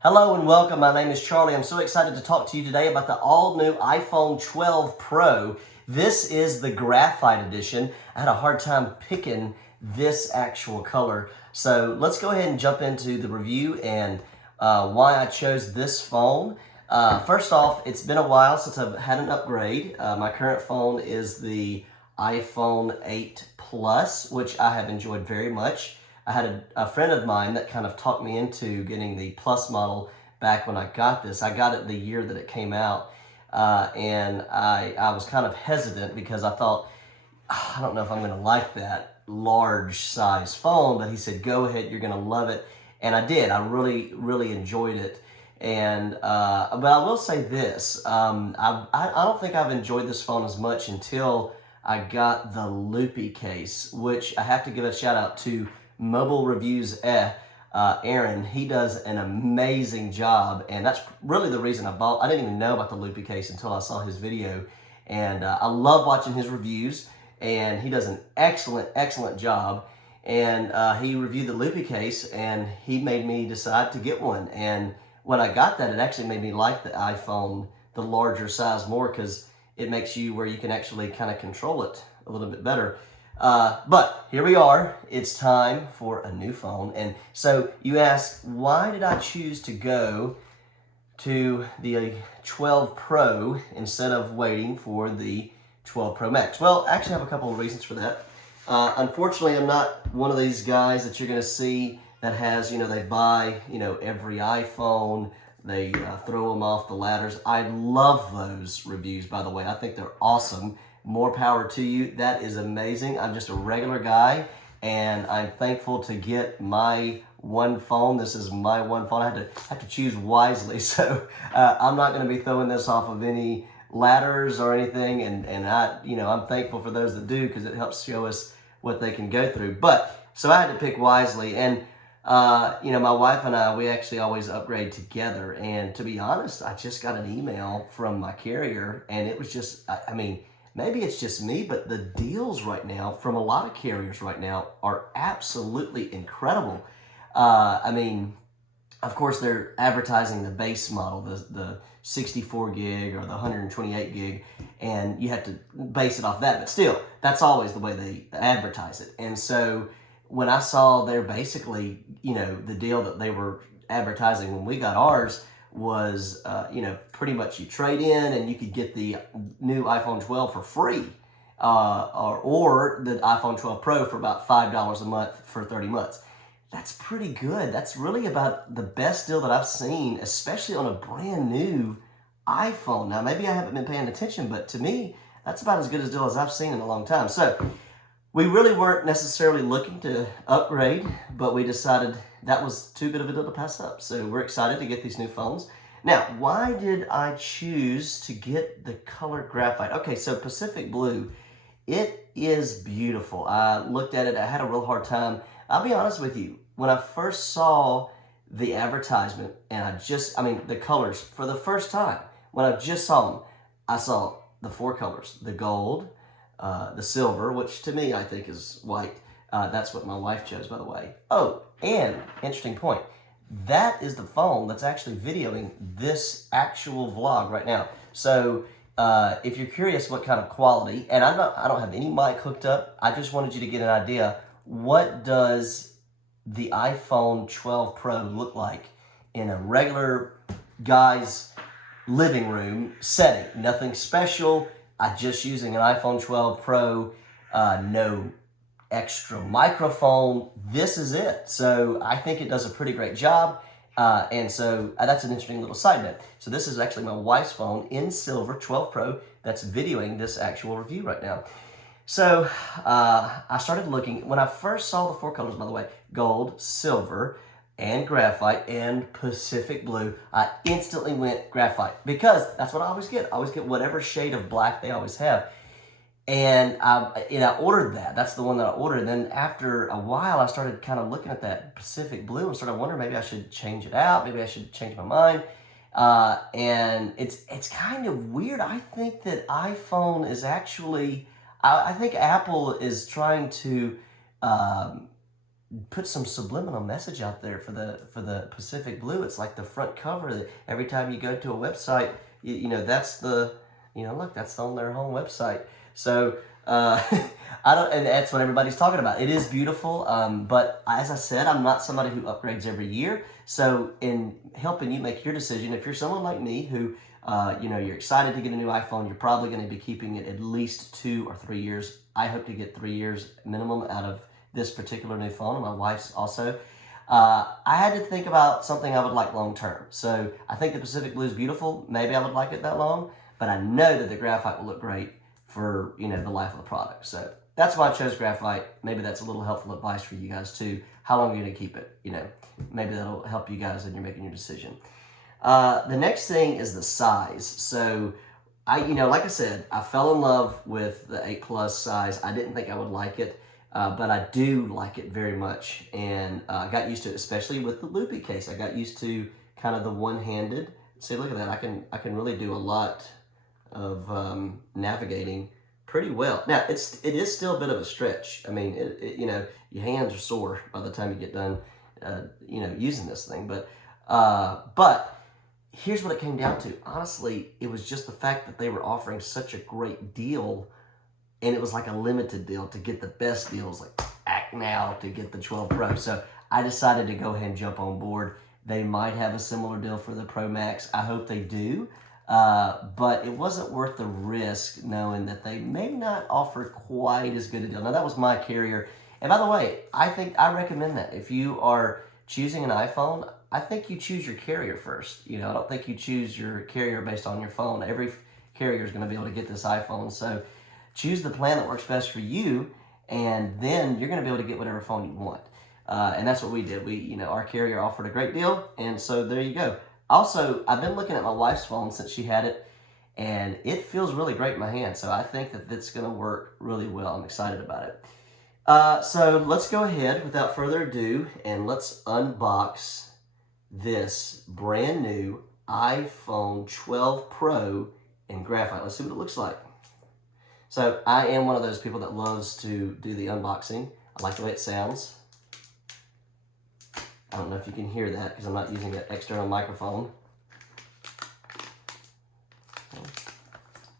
Hello and welcome. My name is Charlie. I'm so excited to talk to you today about the all-new iPhone 12 Pro. This is the graphite edition. I had a hard time picking this actual color. So let's go ahead and jump into the review and why I chose this phone. First off, it's been a while since I've had an upgrade. My current phone is the iPhone 8 Plus, which I have enjoyed very much. I had a friend of mine that kind of talked me into getting the Plus model back when I got this. I got it the year that it came out, and I was kind of hesitant because I thought, I don't know if I'm going to like that large size phone, but he said, go ahead, you're going to love it. And I did. I really enjoyed it. And but I will say this, I don't think I've enjoyed this phone as much until I got the loopy case, which I have to give a shout out to Mobile Reviews Aaron. He does an amazing job, and that's really the reason I didn't even know about the loopy case until I saw his video, and I love watching his reviews, and he does an excellent job. And he reviewed the loopy case, and he made me decide to get one. And when I got that, it actually made me like the iPhone, the larger size, more, because it makes you where you can actually kind of control it a little bit better. But here we are. It's time for a new phone. And so you ask, why did I choose to go to the 12 Pro instead of waiting for the 12 Pro Max? Well, actually I have a couple of reasons for that. Unfortunately, I'm not one of these guys that you're going to see that has, they buy, every iPhone, they throw them off the ladders. I love those reviews, by the way. I think they're awesome. More power to you. That is amazing. I'm just a regular guy, and I'm thankful to get my one phone. This is my one phone. I had to choose wisely, so I'm not going to be throwing this off of any ladders or anything, and I'm thankful for those that do, because it helps show us what they can go through. But so I had to pick wisely, and my wife and I, we actually always upgrade together. And to be honest, I just got an email from my carrier, and it was just, maybe it's just me, but the deals right now from a lot of carriers right now are absolutely incredible. Of course, they're advertising the base model, the 64 gig or the 128 gig, and you have to base it off that. But still, that's always the way they advertise it. And so when I saw they're basically, the deal that they were advertising when we got ours was, pretty much you trade in and you could get the new iPhone 12 for free, or the iPhone 12 Pro for about $5 a month for 30 months. That's pretty good. That's really about the best deal that I've seen, especially on a brand new iPhone. Now, maybe I haven't been paying attention, but to me, that's about as good a deal as I've seen in a long time. So we really weren't necessarily looking to upgrade, but we decided that was too good of a deal to pass up. So we're excited to get these new phones. Now, why did I choose to get the color graphite? Okay, so Pacific Blue, it is beautiful. I looked at it, I had a real hard time. I'll be honest with you, when I first saw the advertisement, and the colors for the first time, when I just saw them, I saw the four colors: the gold, the silver, which to me I think is white. That's what my wife chose, by the way. Oh, and interesting point. That is the phone that's actually videoing this actual vlog right now. So if you're curious what kind of quality, and I don't have any mic hooked up, I just wanted you to get an idea. What does the iPhone 12 Pro look like in a regular guy's living room setting? Nothing special. I'm just using an iPhone 12 Pro, no extra microphone. This is it. So I think it does a pretty great job. And so that's an interesting little side note. So this is actually my wife's phone in silver, 12 Pro, that's videoing this actual review right now. So I started looking. When I first saw the four colors, by the way, gold, silver, and graphite, and Pacific Blue, I instantly went graphite, because that's what I always get. I always get whatever shade of black they always have. And I ordered that. That's the one that I ordered. And then after a while, I started kind of looking at that Pacific Blue and started wondering, maybe I should change it out. Maybe I should change my mind. And it's kind of weird. I think that iPhone is actually, I think Apple is trying to put some subliminal message out there for the Pacific Blue. It's like the front cover that every time you go to a website, you know, that's the, you know, look, that's on their home website. So I don't, and that's what everybody's talking about. It is beautiful, but as I said, I'm not somebody who upgrades every year. So in helping you make your decision, if you're someone like me who, you know, you're excited to get a new iPhone, you're probably going to be keeping it at least 2 or 3 years. I hope to get 3 years minimum out of this particular new phone, and my wife's also. I had to think about something I would like long term. So I think the Pacific Blue is beautiful. Maybe I would like it that long, but I know that the graphite will look great for, you know, the life of the product. So that's why I chose graphite. Maybe that's a little helpful advice for you guys too. How long are you going to keep it? You know, maybe that'll help you guys when you're making your decision. The next thing is the size. So you know, like I said, I fell in love with the 8 Plus size. I didn't think I would like it, but I do like it very much. And I got used to it, especially with the loopy case. I got used to kind of the one-handed. See, look at that. I can really do a lot of navigating pretty well. Now, it is still a bit of a stretch. I mean, you know, your hands are sore by the time you get done, you know, using this thing. But here's what it came down to. Honestly, it was just the fact that they were offering such a great deal, and it was like a limited deal to get the best deals, like act now to get the 12 Pro. So I decided to go ahead and jump on board. They might have a similar deal for the Pro Max. I hope they do. But it wasn't worth the risk knowing that they may not offer quite as good a deal. Now, that was my carrier. And by the way, I recommend that. If you are choosing an iPhone, I think you choose your carrier first. You know, I don't think you choose your carrier based on your phone. Every carrier is going to be able to get this iPhone. So choose the plan that works best for you, and then you're going to be able to get whatever phone you want. And that's what we did. You know, our carrier offered a great deal, and so there you go. Also, I've been looking at my wife's phone since she had it, and it feels really great in my hand. So I think that it's going to work really well. I'm excited about it. So let's go ahead without further ado, and let's unbox this brand new iPhone 12 Pro in graphite. Let's see what it looks like. So I am one of those people that loves to do the unboxing. I like the way it sounds. I don't know if you can hear that because I'm not using an external microphone.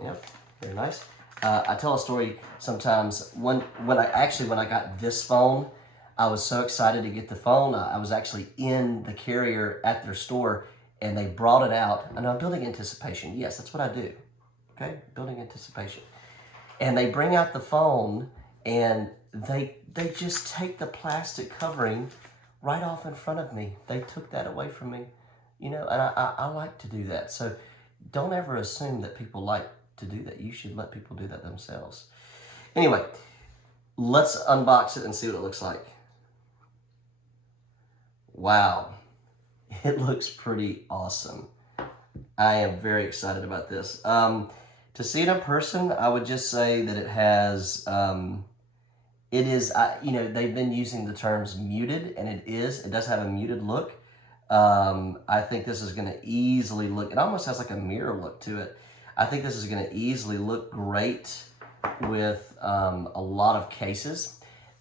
Yep, very nice. I tell a story sometimes. When I got this phone, I was so excited to get the phone. I was actually in the carrier at their store, and they brought it out. And I'm building anticipation. Yes, that's what I do. Okay, building anticipation. And they bring out the phone, and they just take the plastic covering right off in front of me. They took that away from me, you know, and I like to do that. So don't ever assume that people like to do that. You should let people do that themselves. Anyway, let's unbox it and see what it looks like. Wow, it looks pretty awesome. I am very excited about this. To see it in person, I would just say that it has, you know, they've been using the terms muted, and it does have a muted look. I think this is going to easily look, it almost has like a mirror look to it. I think this is going to easily look great with a lot of cases.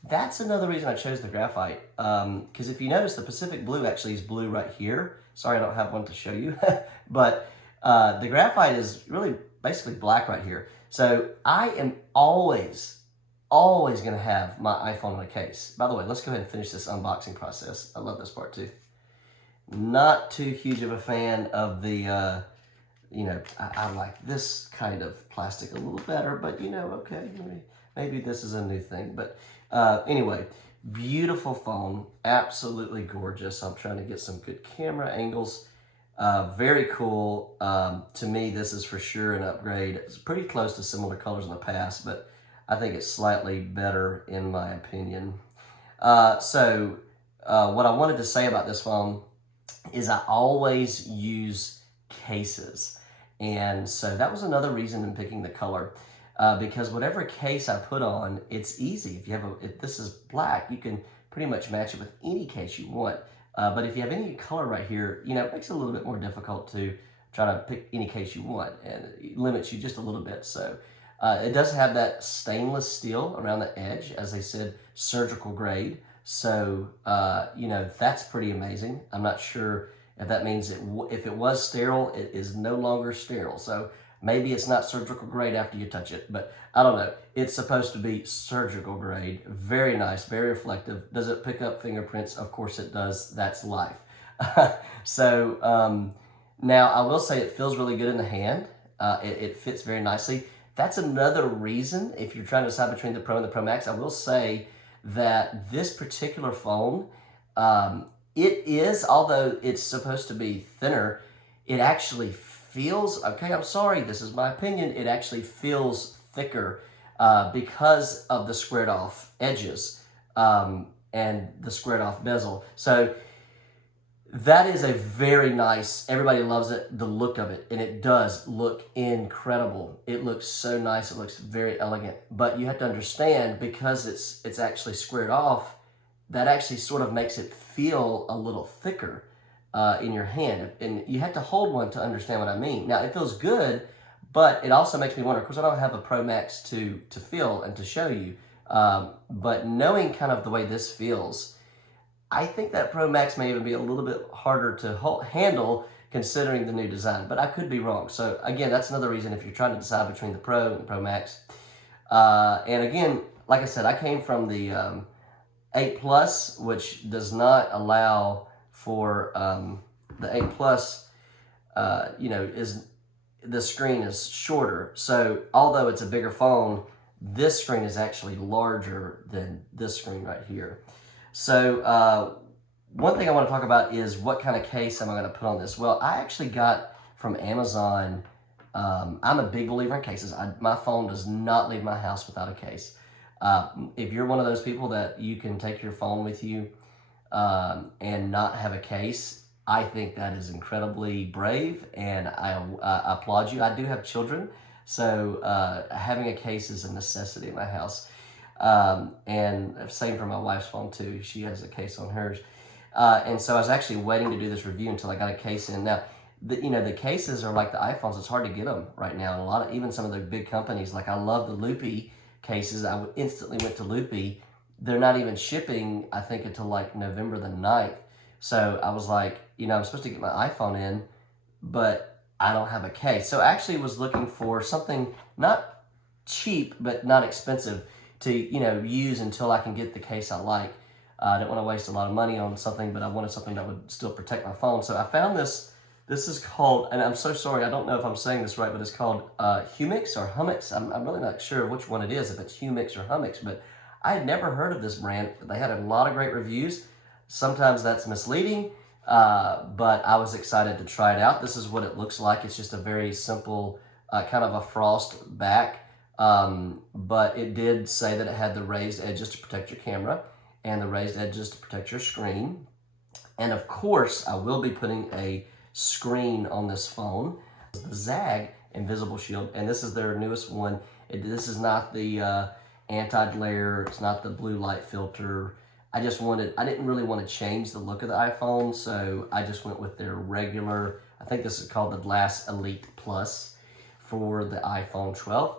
That's another reason I chose the graphite, because if you notice, the Pacific Blue actually is blue right here. Sorry, I don't have one to show you, but the graphite is really basically black right here. So I am always going to have my iPhone in a case. By the way, let's go ahead and finish this unboxing process. I love this part too. Not too huge of a fan of the, you know, I like this kind of plastic a little better, but you know, okay, maybe this is a new thing. But anyway, beautiful phone, absolutely gorgeous. I'm trying to get some good camera angles. Very cool. To me, this is for sure an upgrade. It's pretty close to similar colors in the past, but I think it's slightly better in my opinion. So what I wanted to say about this phone is I always use cases. And so that was another reason in picking the color. Because whatever case I put on, it's easy. If this is black, you can pretty much match it with any case you want. But if you have any color right here, you know, it makes it a little bit more difficult to try to pick any case you want, and it limits you just a little bit. So it does have that stainless steel around the edge, as they said, surgical grade. So, you know, that's pretty amazing. I'm not sure if that means if it was sterile, it is no longer sterile. So maybe it's not surgical grade after you touch it, but I don't know. It's supposed to be surgical grade. Very nice, very reflective. Does it pick up fingerprints? Of course it does. That's life. So now I will say it feels really good in the hand. It fits very nicely. That's another reason, if you're trying to decide between the Pro and the Pro Max, I will say that this particular phone, it is, although it's supposed to be thinner, it actually feels, okay, I'm sorry, this is my opinion, it actually feels thicker because of the squared off edges and the squared off bezel. So that is a very nice, everybody loves it, the look of it, and it does look incredible. It looks so nice, it looks very elegant, but you have to understand, because it's actually squared off, that actually sort of makes it feel a little thicker in your hand, and you have to hold one to understand what I mean. Now, it feels good, but it also makes me wonder, of course, I don't have a Pro Max to feel and to show you, but knowing kind of the way this feels, I think that Pro Max may even be a little bit harder to handle considering the new design, but I could be wrong. So again, that's another reason if you're trying to decide between the Pro and the Pro Max. And again, like I said, I came from the 8 Plus, which does not allow for the 8 Plus, you know, the screen is shorter. So although it's a bigger phone, this screen is actually larger than this screen right here. So one thing I want to talk about is what kind of case am I going to put on this? Well, I actually got from Amazon, I'm a big believer in cases. My phone does not leave my house without a case. If you're one of those people that you can take your phone with you and not have a case, I think that is incredibly brave, and I applaud you. I do have children, so having a case is a necessity in my house. And same for my wife's phone too. She has a case on hers. And so I was actually waiting to do this review until I got a case in. Now, you know, the cases are like the iPhones. It's hard to get them right now. And a lot of, even some of the big companies, like I love the Loopy cases. I instantly went to Loopy. They're not even shipping, I think, until like November the 9th. So I was like, you know, I'm supposed to get my iPhone in, but I don't have a case. So I actually was looking for something not cheap, but not expensive to, you know, use until I can get the case I like. I didn't want to waste a lot of money on something, but I wanted something that would still protect my phone. So I found this. This is called, and I'm so sorry, I don't know if I'm saying this right, but it's called Humix or Humix. I'm really not sure which one it is, if it's Humix or Humix, but I had never heard of this brand. They had a lot of great reviews. Sometimes that's misleading, but I was excited to try it out. This is what it looks like. It's just a very simple, kind of a frost back. But it did say that it had the raised edges to protect your camera and the raised edges to protect your screen. And of course, I will be putting a screen on this phone. The Zag Invisible Shield, and this is their newest one. This is not the anti-glare, it's not the blue light filter. I didn't really want to change the look of the iPhone, so I just went with their regular, I think this is called the Glass Elite Plus for the iPhone 12.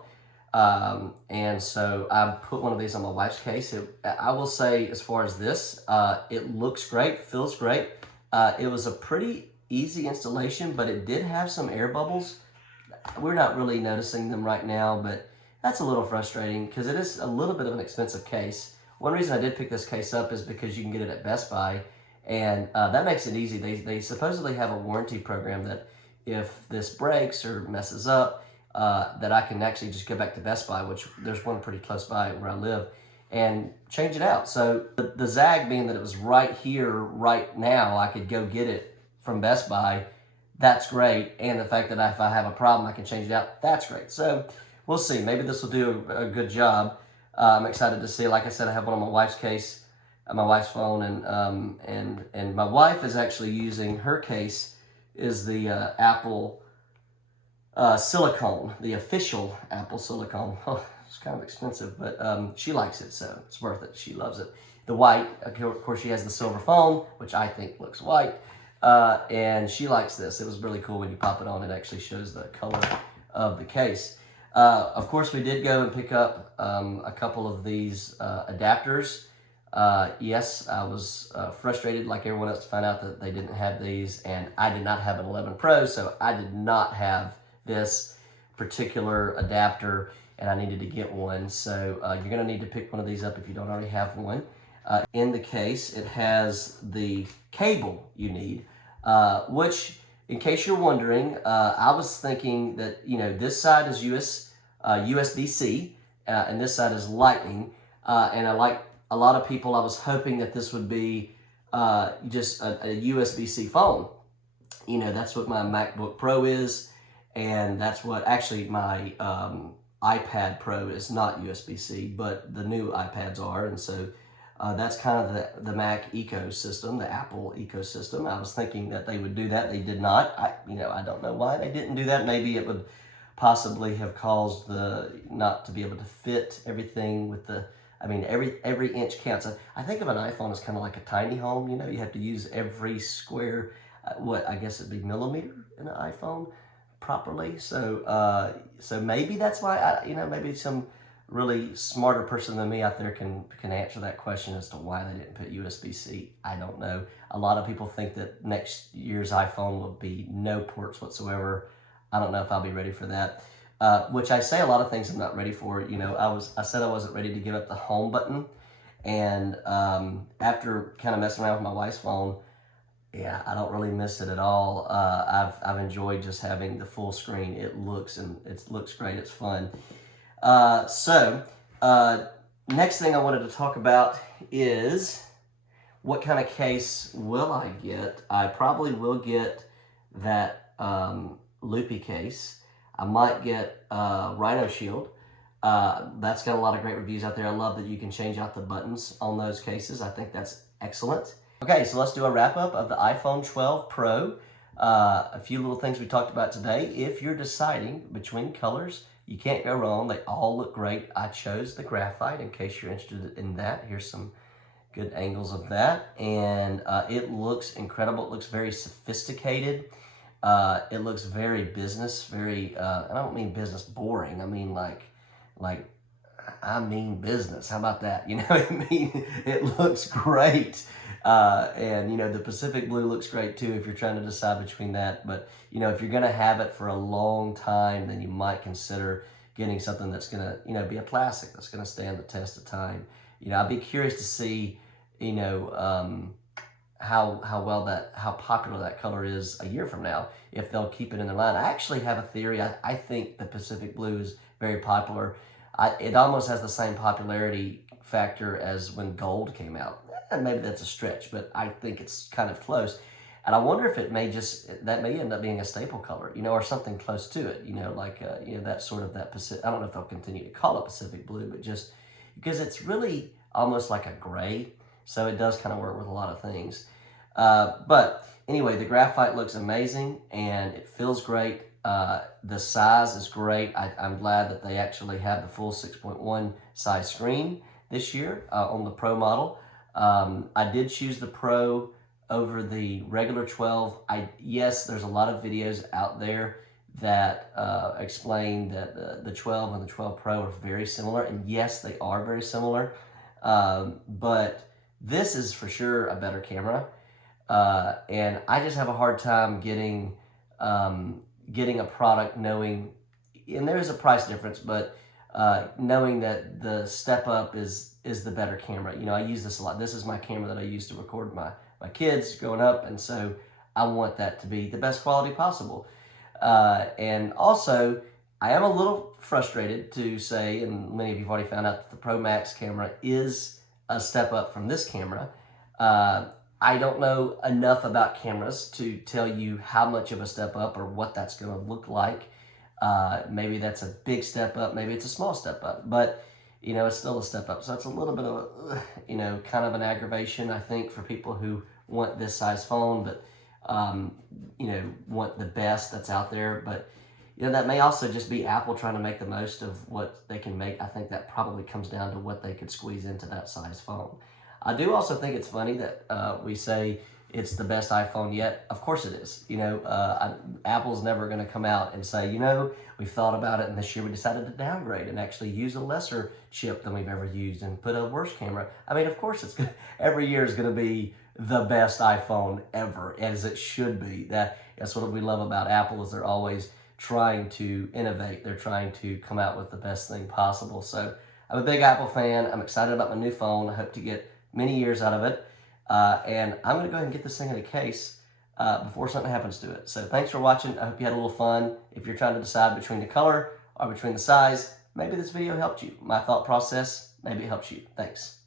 And so I put one of these on my wife's case. I will say, as far as this, it looks great, feels great. It was a pretty easy installation, but it did have some air bubbles. We're not really noticing them right now, but that's a little frustrating because it is a little bit of an expensive case. One reason I did pick this case up is because you can get it at Best Buy, and that makes it easy. They supposedly have a warranty program that if this breaks or messes up, that I can actually just go back to Best Buy, which there's one pretty close by where I live, and change it out. So the Zag being that it was right here, right now, I could go get it from Best Buy, that's great. And the fact that if I have a problem, I can change it out, that's great. So we'll see. Maybe this will do a good job. I'm excited to see. Like I said, I have one on my wife's case, my wife's phone, and my wife is actually using, her case is the Apple silicone, the official Apple silicone. Oh, it's kind of expensive, but she likes it, so it's worth it. She loves it. The white, of course, she has the silver phone, which I think looks white, and she likes this. It was really cool when you pop it on. It actually shows the color of the case. Of course, we did go and pick up a couple of these adapters Yes, I was frustrated like everyone else to find out that they didn't have these, and I did not have an 11 Pro, so I did not have this particular adapter, and I needed to get one. So you're going to need to pick one of these up if you don't already have one. In the case, it has the cable you need, which, in case you're wondering, I was thinking that, you know, this side is USB-C, and this side is Lightning, and like a lot of people, I was hoping that this would be just a USB-C phone. You know, that's what my MacBook Pro is, and that's what actually my iPad Pro is not USB-C, but the new iPads are, and so that's kind of the Mac ecosystem, the Apple ecosystem. I was thinking that they would do that. They did not. I don't know why they didn't do that. Maybe it would possibly have caused the not to be able to fit everything with the. I mean, every inch counts. I think of an iPhone as kind of like a tiny home. You know, you have to use every square. What I guess it'd be millimeter in an iPhone properly. So so maybe that's why maybe some really smarter person than me out there can answer that question as to why they didn't put USB-C. I don't know. A lot of people think that next year's iPhone will be no ports whatsoever. I don't know if I'll be ready for that. Which I say a lot of things I'm not ready for. You know, I said I wasn't ready to give up the home button, and after kind of messing around with my wife's phone, yeah, I don't really miss it at all. I've enjoyed just having the full screen. It looks great. It's fun. Next thing I wanted to talk about is what kind of case will I get? I probably will get that loopy case. I might get Rhino Shield. That's got a lot of great reviews out there. I love that you can change out the buttons on those cases. I think that's excellent. Okay, so let's do a wrap up of the iPhone 12 Pro. A few little things we talked about today. If you're deciding between colors, you can't go wrong. They all look great. I chose the graphite in case you're interested in that. Here's some good angles of that. And it looks incredible. It looks very sophisticated. It looks very business, very, I don't mean business boring. I mean I mean business. How about that? You know what I mean? It looks great. And, you know, the Pacific Blue looks great too if you're trying to decide between that. But, you know, if you're going to have it for a long time, then you might consider getting something that's going to, you know, be a classic, that's going to stand the test of time. You know, I'd be curious to see, you know, how popular that color is a year from now, if they'll keep it in their line. I actually have a theory. I think the Pacific Blue is very popular. It almost has the same popularity factor as when gold came out. And maybe that's a stretch, but I think it's kind of close. And I wonder if it may that may end up being a staple color, you know, or something close to it, you know, like, you know, that sort of that Pacific, I don't know if they'll continue to call it Pacific Blue, but just because it's really almost like a gray. So it does kind of work with a lot of things. But anyway, the graphite looks amazing and it feels great. The size is great. I'm glad that they actually have the full 6.1 size screen this year on the Pro model. I did choose the Pro over the regular 12. Yes, there's a lot of videos out there that explain that the 12 and the 12 Pro are very similar, and yes, they are very similar. But this is for sure a better camera, and I just have a hard time getting a product knowing, and there is a price difference, but knowing that the step up is the better camera. You know, I use this a lot. This is my camera that I use to record my kids growing up, and so I want that to be the best quality possible. And also, I am a little frustrated to say, and many of you have already found out that the Pro Max camera is a step up from this camera. I don't know enough about cameras to tell you how much of a step up or what that's going to look like. Maybe that's a big step up, maybe it's a small step up, but you know, it's still a step up. So it's a little bit of a, you know, kind of an aggravation, I think, for people who want this size phone, but, you know, want the best that's out there. But, you know, that may also just be Apple trying to make the most of what they can make. I think that probably comes down to what they could squeeze into that size phone. I do also think it's funny that we say it's the best iPhone yet? Of course it is. You know, Apple's never going to come out and say, you know, we've thought about it and this year we decided to downgrade and actually use a lesser chip than we've ever used and put a worse camera. I mean, of course, every year is going to be the best iPhone ever, as it should be. That's what we love about Apple, is they're always trying to innovate. They're trying to come out with the best thing possible. So I'm a big Apple fan. I'm excited about my new phone. I hope to get many years out of it. And I'm going to go ahead and get this thing in a case before something happens to it. So thanks for watching. I hope you had a little fun. If you're trying to decide between the color or between the size, maybe this video helped you. My thought process, maybe it helps you. Thanks.